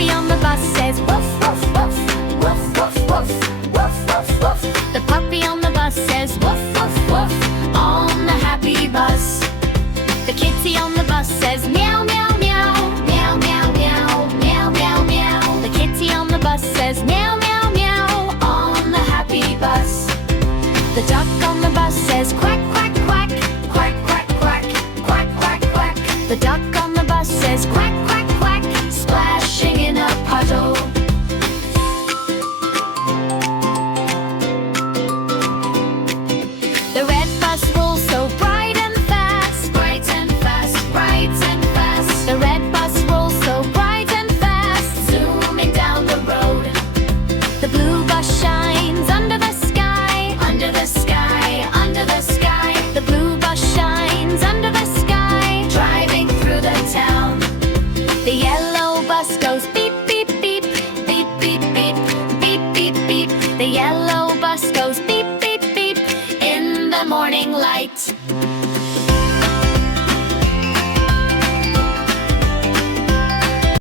puppy on the bus says woof, woof, woof, woof, woof, woof, woof, woof, woof. The puppy on the bus says woof, woof, woof, on the happy bus. The kitty on the bus says meow, meow, meow, meow, meow, meow, meow, meow, meow. The kitty on the bus says meow, meow, meow, on the happy bus. The duck on the bus says quack, quack, quack, quack, quack, quack, quack, quack, quack. The duck